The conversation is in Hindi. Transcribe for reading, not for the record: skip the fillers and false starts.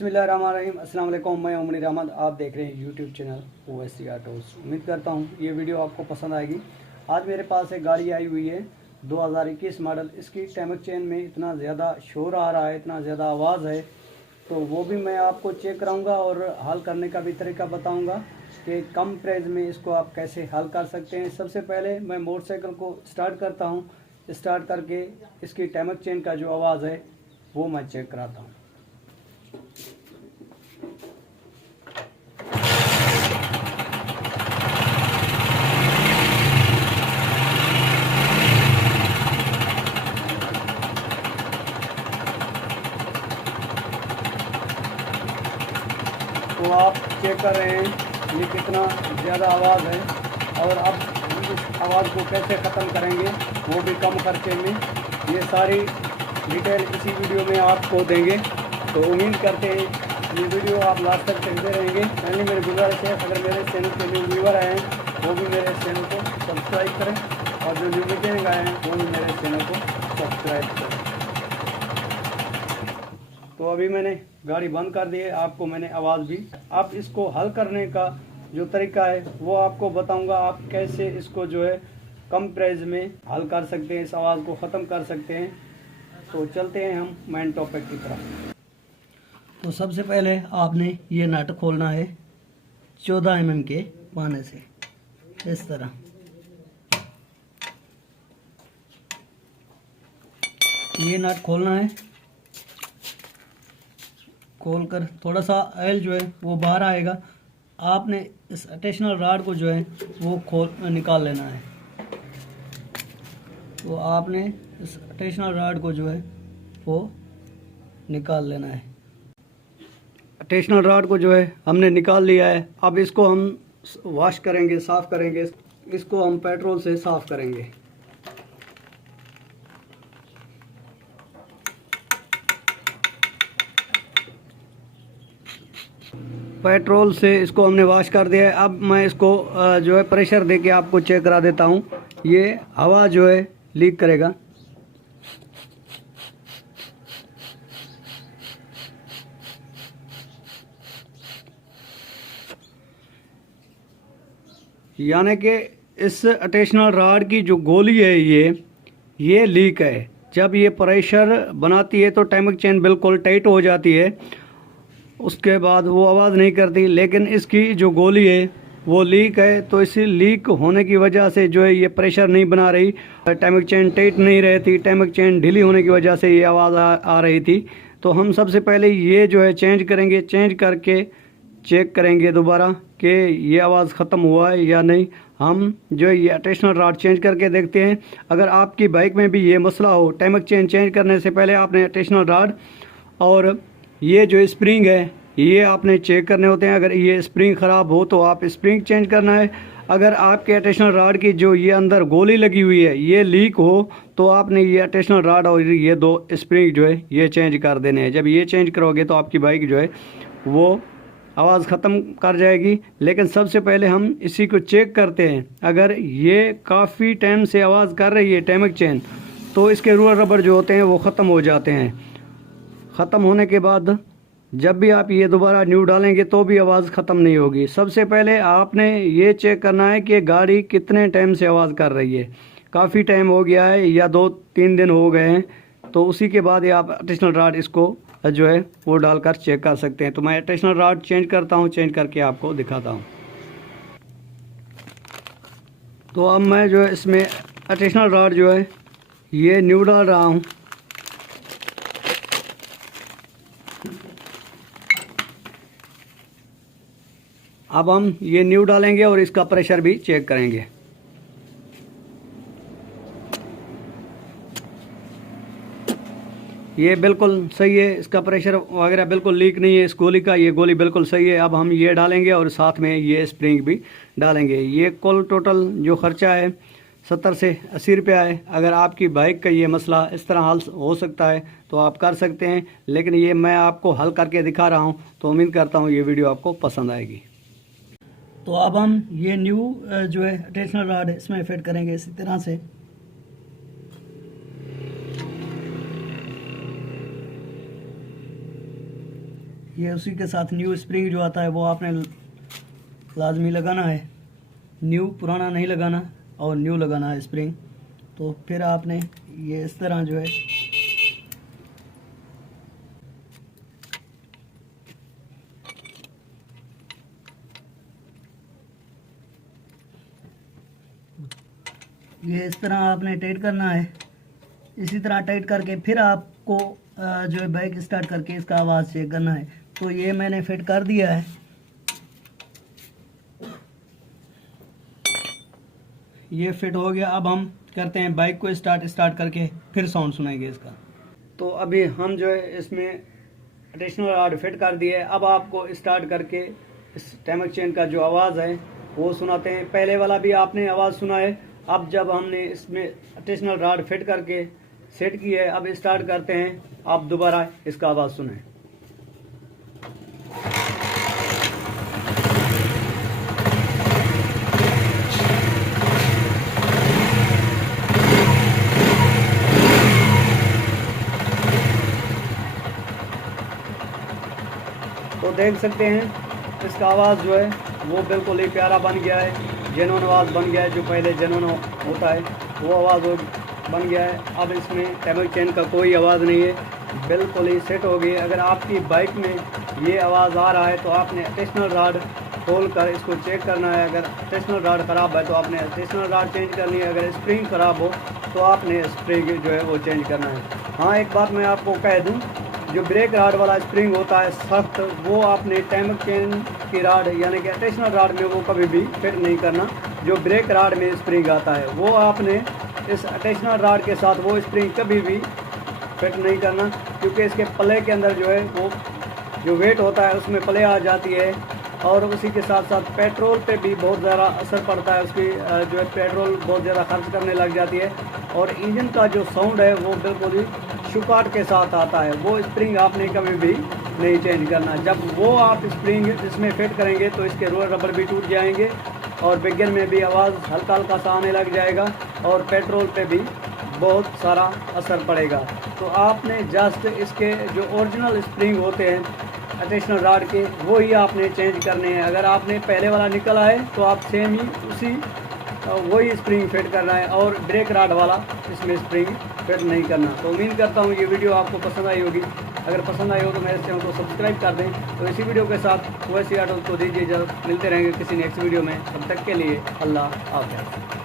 बिस्मिल्लाहिर्रहमानिर्रहीम। अस्सलाम वालेकुम। मैं उमर अहमद, आप देख रहे हैं यूट्यूब चैनल ओवैसी ऑटोज़। उम्मीद करता हूँ ये वीडियो आपको पसंद आएगी। आज मेरे पास एक गाड़ी आई हुई है 2021 मॉडल। इसकी टैमक चेन में इतना ज़्यादा शोर आ रहा है, इतना ज़्यादा आवाज़ है, तो वो भी मैं आपको चेक कराऊंगा और हल करने का भी तरीका बताऊंगा कि कम प्राइस में इसको आप कैसे हल कर सकते हैं। सबसे पहले मैं मोटरसाइकिल को स्टार्ट करता हूं। स्टार्ट करके इसकी टैमक चेन का जो आवाज़ है वो मैं चेक कराता हूं। तो आप चेक कर रहे हैं ये कितना ज़्यादा आवाज़ है, और अब हम इस आवाज़ को कैसे ख़त्म करेंगे वो भी कम खर्चे में। ये सारी डिटेल इसी वीडियो में आपको देंगे, तो उम्मीद करते हैं ये वीडियो आप लास्ट तक देखते रहेंगे। पहले मेरे गुजारिश है, अगर मेरे चैनल के न्यू व्यूवर आए हैं वो भी मेरे चैनल को सब्सक्राइब करें, और जो न्यू मीटिंग आए हैं वो भी मेरे चैनल को सब्सक्राइब करें। तो अभी मैंने गाड़ी बंद कर दी है, आपको मैंने आवाज़ भी। अब इसको हल करने का जो तरीका है वो आपको बताऊंगा, आप कैसे इसको जो है कम प्राइस में हल कर सकते हैं, इस आवाज़ को ख़त्म कर सकते हैं। तो चलते हैं हम मेन टॉपिक की तरफ। तो सबसे पहले आपने ये नट खोलना है 14 mm के पाने से, इस तरह। ये नट खोलना है, खोलकर थोड़ा सा ऑयल जो है वो बाहर आएगा। आपने इस अटैचनल रॉड को जो है वो निकाल लेना है। तो आपने इस अटैचनल रॉड को जो है वो निकाल लेना है। अटैचनल रॉड को जो है हमने निकाल लिया है। अब इसको हम वॉश करेंगे, साफ़ करेंगे। इसको हम पेट्रोल से साफ़ करेंगे। पेट्रोल से इसको हमने वॉश कर दिया है। अब मैं इसको जो है प्रेशर दे के आपको चेक करा देता हूँ। ये हवा जो है लीक करेगा। यानी कि इस अटैचनल रॉड की जो गोली है ये लीक है। जब ये प्रेशर बनाती है तो टैमक चेन बिल्कुल टाइट हो जाती है, उसके बाद वो आवाज़ नहीं करती। लेकिन इसकी जो गोली है वो लीक है, तो इसी लीक होने की वजह से जो है ये प्रेशर नहीं बना रही, टैमक चेन टाइट नहीं रहती। टैमक चेन ढीली होने की वजह से ये आवाज़ आ रही थी। तो हम सबसे पहले ये जो है चेंज करेंगे, चेंज करके चेक करेंगे दोबारा कि ये आवाज़ ख़त्म हुआ है या नहीं। हम जो है ये अटैचनल रॉड चेंज करके देखते हैं। अगर आपकी बाइक में भी ये मसला हो, टैमक चेन चेंज करने से पहले आपने अटैचनल रॉड और ये जो स्प्रिंग है ये आपने चेक करने होते हैं। अगर ये स्प्रिंग ख़राब हो तो आप स्प्रिंग चेंज करना है। अगर आपके अटैचनल रॉड की जो ये अंदर गोली लगी हुई है ये लीक हो तो आपने ये अटैचनल रॉड और ये दो स्प्रिंग जो है ये चेंज कर देने हैं। जब ये चेंज करोगे तो आपकी बाइक जो है वो आवाज़ ख़त्म कर जाएगी। लेकिन सबसे पहले हम इसी को चेक करते हैं। अगर ये काफ़ी टाइम से आवाज़ कर रही है टैमक चेन, तो इसके रूलर रबर जो होते हैं वो ख़त्म हो जाते हैं। ख़त्म होने के बाद जब भी आप ये दोबारा न्यू डालेंगे तो भी आवाज़ ख़त्म नहीं होगी। सबसे पहले आपने ये चेक करना है कि गाड़ी कितने टाइम से आवाज़ कर रही है। काफ़ी टाइम हो गया है या 2-3 दिन हो गए हैं, तो उसी के बाद ये आप अटैचनल रॉड इसको जो है वो डालकर चेक कर सकते हैं। तो मैं अटैचनल रॉड चेंज करता हूँ, चेंज करके आपको दिखाता हूँ। तो अब मैं जो है इसमें अटैचनल रॉड जो है ये न्यू डाल रहा हूँ। अब हम ये न्यू डालेंगे और इसका प्रेशर भी चेक करेंगे। ये बिल्कुल सही है, इसका प्रेशर वगैरह बिल्कुल लीक नहीं है इस गोली का। ये गोली बिल्कुल सही है। अब हम ये डालेंगे और साथ में ये स्प्रिंग भी डालेंगे। ये कुल टोटल जो ख़र्चा है 70 से 80 रुपया है। अगर आपकी बाइक का ये मसला इस तरह हल हो सकता है तो आप कर सकते हैं, लेकिन ये मैं आपको हल करके दिखा रहा हूँ। तो उम्मीद करता हूँ ये वीडियो आपको पसंद आएगी। तो अब हम ये न्यू जो है अटैचनल रॉड इसमें फिट करेंगे इसी तरह से। ये उसी के साथ न्यू स्प्रिंग जो आता है वो आपने लाजमी लगाना है। न्यू पुराना नहीं लगाना और न्यू लगाना है स्प्रिंग। तो फिर आपने ये इस तरह जो है ये इस तरह आपने टाइट करना है। इसी तरह टाइट करके फिर आपको जो है बाइक स्टार्ट करके इसका आवाज़ चेक करना है। तो ये मैंने फिट कर दिया है। ये फिट हो गया। अब हम करते हैं बाइक को स्टार्ट करके फिर साउंड सुनाएंगे इसका। तो अभी हम जो है इसमें एडिशनल रॉड फिट कर दिए। अब आपको स्टार्ट करके इस टाइमर चेन का जो आवाज़ है वो सुनाते हैं। पहले वाला भी आपने आवाज़ सुना है। अब जब हमने इसमें एडिशनल रॉड फिट करके सेट की है, अब स्टार्ट करते हैं। आप दोबारा इसका आवाज़ सुनें। तो देख सकते हैं इसका आवाज़ जो है वो बिल्कुल ही प्यारा बन गया है, जेन्युइन आवाज़ बन गया है। जो पहले जेन्युइन होता है वो आवाज़ बन गया है। अब इसमें टाइमर चेन का कोई आवाज़ नहीं है, बिल्कुल ही सेट हो गई। अगर आपकी बाइक में ये आवाज़ आ रहा है तो आपने एडिशनल रॉड खोल कर इसको चेक करना है। अगर एडिशनल रॉड ख़राब है तो आपने एडिशनल रॉड चेंज करनी है। अगर स्प्रिंग ख़राब हो तो आपने स्प्रिंग जो है वो चेंज करना है। हाँ, एक बात मैं आपको कह दूँ, जो ब्रेक रॉड वाला स्प्रिंग होता है सख्त, वो आपने टाइमर चेन की रॉड यानी कि एडिशनल रॉड में वो कभी भी फिट नहीं करना। जो ब्रेक रॉड में स्प्रिंग आता है वो आपने इस एडिशनल रॉड के साथ वो स्प्रिंग कभी भी फिट नहीं करना, क्योंकि इसके पल्ले के अंदर जो है वो जो वेट होता है उसमें पले आ जाती है। और उसी के साथ साथ पेट्रोल पे भी बहुत ज़्यादा असर पड़ता है। उसकी जो है पेट्रोल बहुत ज़्यादा खर्च करने लग जाती है। और इंजन का जो साउंड है वो बिल्कुल ही शुकाट के साथ आता है। वो स्प्रिंग आपने कभी भी नहीं चेंज करना। जब वो आप स्प्रिंग इसमें फिट करेंगे तो इसके रोलर रबर भी टूट जाएंगे और बिगिन में भी आवाज़ हल्का हल्का सा आने लग जाएगा और पेट्रोल पे भी बहुत सारा असर पड़ेगा। तो आपने जस्ट इसके जो ओरिजिनल स्प्रिंग होते हैं एडिशनल रॉड के वो ही आपने चेंज करने हैं। अगर आपने पहले वाला निकला है तो आप सेम ही उसी वही स्प्रिंग फिट करना है और ब्रेक रॉड वाला इसमें स्प्रिंग फिट नहीं करना। तो उम्मीद करता हूँ ये वीडियो आपको पसंद आई होगी। अगर पसंद आई हो तो मेरे चैनल को सब्सक्राइब कर दें। तो इसी वीडियो के साथ वैसी ऑटो को दीजिए। जब मिलते रहेंगे किसी नेक्स्ट वीडियो में, तब तक के लिए अल्लाह हाफ़िज़।